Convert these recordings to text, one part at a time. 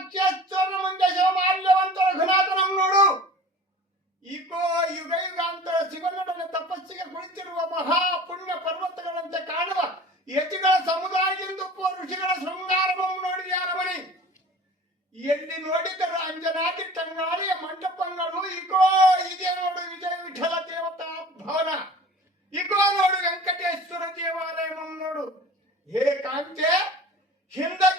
ವಿರೂಪಾಕ್ಷೇಶ್ವರನ ಮುಂದೆ ಶಿವಮಾಲ್ಯವಂತ ರಘುನಾಥನಂ ನೋಡು. ಈಗೋ ಯುಗ ಯುಗಾಂತರ ಶಿವನೊಡನೆ ತಪಸ್ಸಿಗೆ ಕುಳಿತಿರುವ ಮಹಾ ಪುಣ್ಯ ಪರ್ವತಗಳಂತೆ ಕಾಣುವ ಯತಿಗಳ ಸಮುದಾಯದಿಂದ ಎಂದು ಋಷಿಗಳ ಶೃಂಗಾರವಂ ನೋಡಿದ ಮಣಿ ಎಲ್ಲಿ ನೋಡಿದರೂ ಅಂಜನಾದಿ ತಂಗಾಳಿಯ ಮಂಟಪಗಳು ಇಗೋ ಇದೆ ನೋಡು ವಿಜಯ ವಿಠಲ ದೇವತಾ ಭವನ. ಈಗೋ ನೋಡು ವೆಂಕಟೇಶ್ವರ ದೇವಾಲಯ ನೋಡು. ಹೇ ಕಾಂತೆ ಶ್ರೀರಾಮಚಂದ್ರನು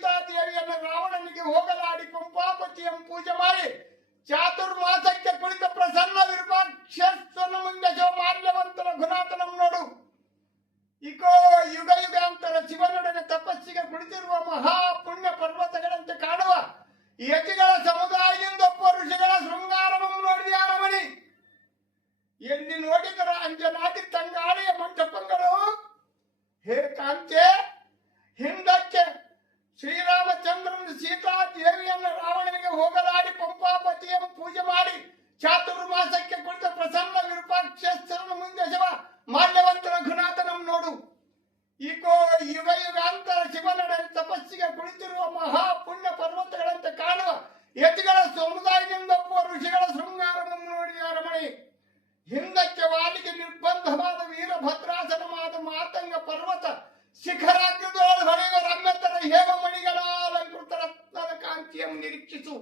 ಸೀತಾದೇವಿಯನ್ನು ರಾವಣನಿಗೆ ಹೋಗಲಾಡಿ ಕುಂಪಾಪತಿಯಂ ಪೂಜೆ ಮಾಡಿ ಚಾತುರ್ಮಾಸಕ್ಕೆ ಕುಳಿತ ಪ್ರಸನ್ನ ವಿರೂಪಾಕ್ಷೇಶ್ವರನ ಮುಂದೆ ಶಿವಮಾಲ್ಯವಂತ ಗುಣಾತನಂ ನೋಡು. ಇಕೋ ಯುಗ ಯುಗಾಂತರ ಶಿವನೊಡನೆ ತಪಸ್ಸಿಗೆ ಕುಳಿತಿರುವ ಮಹಾ ಪುಣ್ಯ ಪರ್ವತಗಳಂತೆ ಕಾಣುವ ಯತಿಗಳ ಸಮುದಾಯದಿಂದ ಋಷಿಗಳ ಶೃಂಗಾರವಂ ನೋಡಿದ ಅರಮಣಿ ಎಲ್ಲಿ ನೋಡಿದರ ಅಂಜನಾದಿ ತಂಗಾಳಿಯ ಮಂಟಪಗಳು. ಹೇ ಕಾಂತೆ ಹಿಂದಕ್ಕೆ ಶ್ರೀರಾಮಚಂದ್ರನ ಸೀತಾ ದೇವಿಯನ್ನು ರಾವಣನಿಗೆ ಹೋಗಲಾಡಿ ಪಂಪಾಪತಿಯನ್ನು ಪೂಜೆ ಮಾಡಿ ಚಾತುರ್ಮಾಸಕ್ಕೆ ಕುಳಿತ ಪ್ರಸನ್ನ ವಿರೂಪಾಕ್ಷೇಶ್ವರನ ಮುಂದೆ ಶಿವ ಮಾಲ್ಯವಂತ ನೋಡು. ಈಕೋ ಯುಗ ಯುಗಾಂತರ ಶಿವನಡೆ ತಪಸ್ಸಿಗೆ ಕುಳಿತಿರುವ ಮಹಾ ಪುಣ್ಯ ಪರ್ವತಗಳಂತೆ ಕಾಣುವ ಯತಿಗಳ ಸಮುದಾಯದಿಂದ ಋಷಿಗಳ ಶೃಂಗಾರವನ್ನು ನೋಡಿದ ಅರಮಣಿ ಹಿಂದಕ್ಕೆ ವಾಲಿಗೆ ನಿರ್ಬಂಧವಾದ ವೀರಭದ್ರಾಸನವಾದ ಮಾತಂಗ ಪರ್ವತ ಶಿಖರಾಗ್ರದೊಳಗೆ ಹೊಳೆಯುವ ರಮ್ಯತರ ಹೇಮಮಣಿಗಳ ಅಲಂಕೃತ ರತ್ನದ ಕಾಂತಿಯನ್ನು ನಿರೀಕ್ಷಿಸು.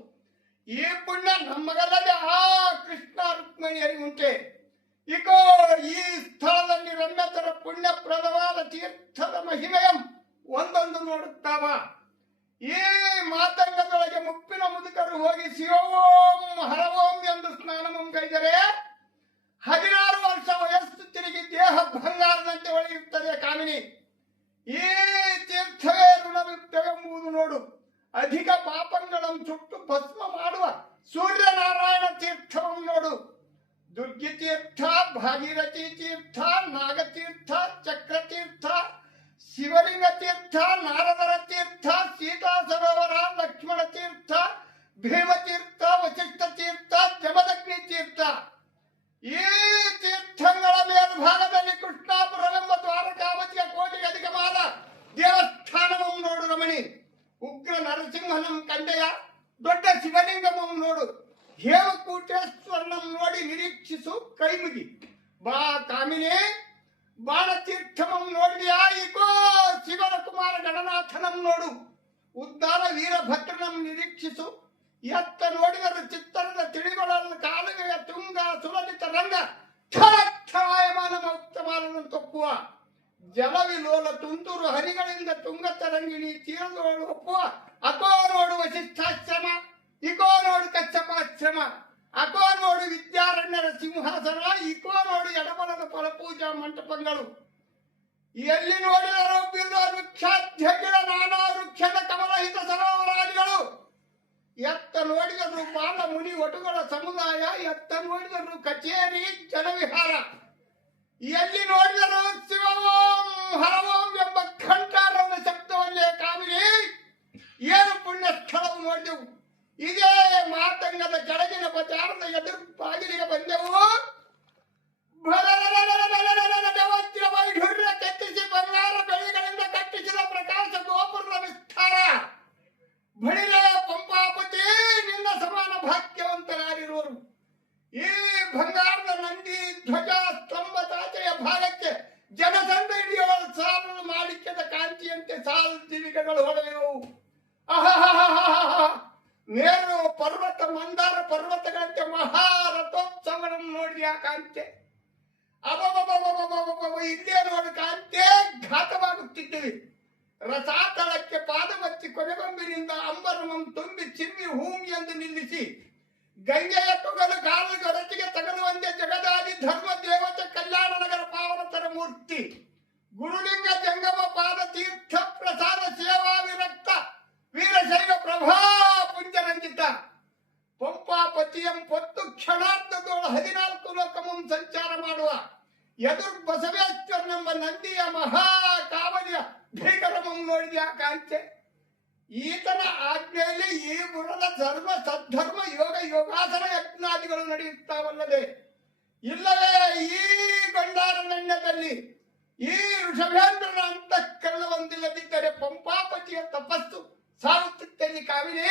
ಈ ಪುಣ್ಯ ನಮ್ಮಗಲ್ಲದೆ ಆ ಕೃಷ್ಣ ರುಕ್ಮಿಣಿಯರಿಗುಂಟೆ ಇಕೋ, ಈ ಸ್ಥಳದಲ್ಲಿ ರಮ್ಯತರ ಪುಣ್ಯಪ್ರದವಾದ ತೀರ್ಥದ ಮಹಿಮೆಯಂ ಒಂದೊಂದು ನೋಡುತ್ತಾವ. ಈ ಮಾತಂಗದೊಳಗೆ ಮುಪ್ಪಿನ ಮುದುಕರು ಹೋಗಿ ಶಿವೋಂ, ಹರವೋಂ ಎಂದು ಸ್ನಾನ ಕೈದರೆ ಹದಿನಾರು ವರ್ಷ ವಯಸ್ಸು ತಿರುಗಿ ದೇಹ ಬಂಗಾರದಂತೆ ಒಳೆಯುತ್ತದೆ ಕಾಮಿನಿ. ಈ ತೀರ್ಥವೇ ಋಣವಿತ್ತವೆಂಬುದು ನೋಡು. ಅಧಿಕ ಪಾಪಗಳನ್ನು ಸುಟ್ಟು ಭಸ್ಮ ಮಾಡುವ ಸೂರ್ಯನಾರಾಯಣ ತೀರ್ಥವನ್ನು ನೋಡು. दुर्गतीर्थ भागीरथी तीर्थ नागतीर्थ, चक्रतीर्थ शिवलिंग तीर्थ नारदर तीर्थ सीता सरोवर लक्ष्मण तीर्थ भीम तीर्थ ಕೈಮುಗಿ. ಬಾ ಕಾಮಿನಿ ಬಾಣತೀರ್ಥಮಂ ನೋಡಿದ್ಯಾ ಈಗೋ ಶಿವನ ಕುಮಾರ ಗಣನಾಥನಂ ನೋಡು. ಉದ್ದಾರ ವೀರಭದ್ರನಂ ನಿರೀಕ್ಷಿಸು. ಎತ್ತ ನೋಡಿದರು ಚಿತ್ತರದ ತಿಳಿಗಳನ್ನು ಕಾಲುವೆಯ ತುಂಗ ಸುಲಲಿತ ರಂಗ ತೊಕ್ಕುವ. ತಪ್ಪುವ ಜಲವಿಲೋಲ ತುಂತುರು ಹರಿಗಳಿಂದ ತುಂಗ ತರಂಗಿಣಿ ತೀರದೋಳು ಒಪ್ಪುವ. ಅಕೋ ನೋಡು ವಶಿಷ್ಠಾಶ್ರಮ ಇಕೋ ನೋಡು ಕಚ್ಚಪಾಶ್ರಮ ಅಕೋ ನೋಡು ವಿದ್ಯಾರಣ್ಯರ ಸಿಂಹಾಸನ ಇಕೋ ನೋಡು ಎಡಬಲದ ಫಲಪೂಜಾ ಮಂಟಪಗಳು. ಎಲ್ಲಿ ನೋಡಿದರೂ ಬಿಲ್ವ ವೃಕ್ಷಾಧ್ಯಗಿಡ ನಾನಾ ವೃಕ್ಷದ ಕಮಲಹಿತ ಸರೋವರಾದಿಗಳು. ಎತ್ತ ನೋಡಿದರು ಬಾಲ ಮುನಿ ಒಟುಗಳ ಸಮುದಾಯ, ಎತ್ತ ನೋಡಿದರು ಕಚೇರಿ ಜನವಿಹಾರ. ಎಲ್ಲಿ ನೋಡಿದರು ಶಿವೋಂ, ಹರವೋಂ ಎಂಬ ಕಾಂತಿಯಂತೆ ಸಾಲು ತಿವಿಗಳು ಹೊಡೆದೆವು ಮೇರು ಪರ್ವತ, ಮಂದಾರ ಪರ್ವತಗಳಂತೆ ಮಹಾರಥೋತ್ಸವವನ್ನು ನೋಡಿದ್ಯಾ ಕಾಂತೆ. ಅಬಬಬಬಬಬಬ ಇಲ್ಲೇ ನೋಡಿ ಕಾಂತೆ, ಘಾತವಾಗುತ್ತಿದ್ದೀವಿ. ರಥಾತಳಕ್ಕೆ ಪಾದಮಚ್ಚಿ ಕೊನೆಗೊಂಬಿನಿಂದ ಅಂಬರಮಂ ತುಂಬಿ ಚಿಮ್ಮಿ ಹೂಮಿ ಎಂದು ನಿಲ್ಲಿಸಿ, ಗಂಗೆಯ ತೊಗಲು ಕಾಲು ಗರಚಿಗೆ ತಗಲುವಂತೆ ಜಗದಾದಿ ಧರ್ಮ ದೇವತೆ ಕಲ್ಯಾಣ ನಗರ ಪಾವನತರ ಮೂರ್ತಿ ಗುರುಲಿಂಗ ಜಂಗಮ ಪಾದ ತೀರ್ಥ ಪ್ರಸಾದ ಸೇವಾ ವಿರಕ್ತ ವೀರಶೈವ ಪ್ರಭಾ ಪುಂಜರಂಜಿತ. ಪಂಪಾಪತಿಯಂ ಪತ್ತು ಕ್ಷಣಾರ್ಧದೋಳು ಹದಿನಾಲ್ಕು ಲೋಕಮಂ ಸಂಚಾರ ಮಾಡುವ. ಎದುರು ಬಸವೇಶ್ವರನೆಂಬ ನಂದಿಯ ಮಹಾ ಕಾವಲಿಯ ಭೀಕರಮಂ ನೋಡಿದ ಕಾಂತೆ ಈತನ ಆಜ್ಞೆಯಲ್ಲಿ ಈ ಗುರುದ ಧರ್ಮ, ಸದ್ಧರ್ಮ, ಯೋಗ, ಯೋಗಾಸನ ಯಜ್ಞಾದಿಗಳು ನಡೆಯುತ್ತಾವಲ್ಲದೆ. ಇಲ್ಲವೇ ಈ ಗಂಡಾರಣ್ಯದಲ್ಲಿ ಈ ಋಷಭೇಂದ್ರನ ಅಂತಃಕರಣ ಒಂದಿಲ್ಲದಿದ್ದರೆ ಪಂಪಾಪತಿಯ ತಪಸ್ಸು ಸಾರುತ್ತಿತ್ತಲ್ಲಿ ಕಾವಿನೇ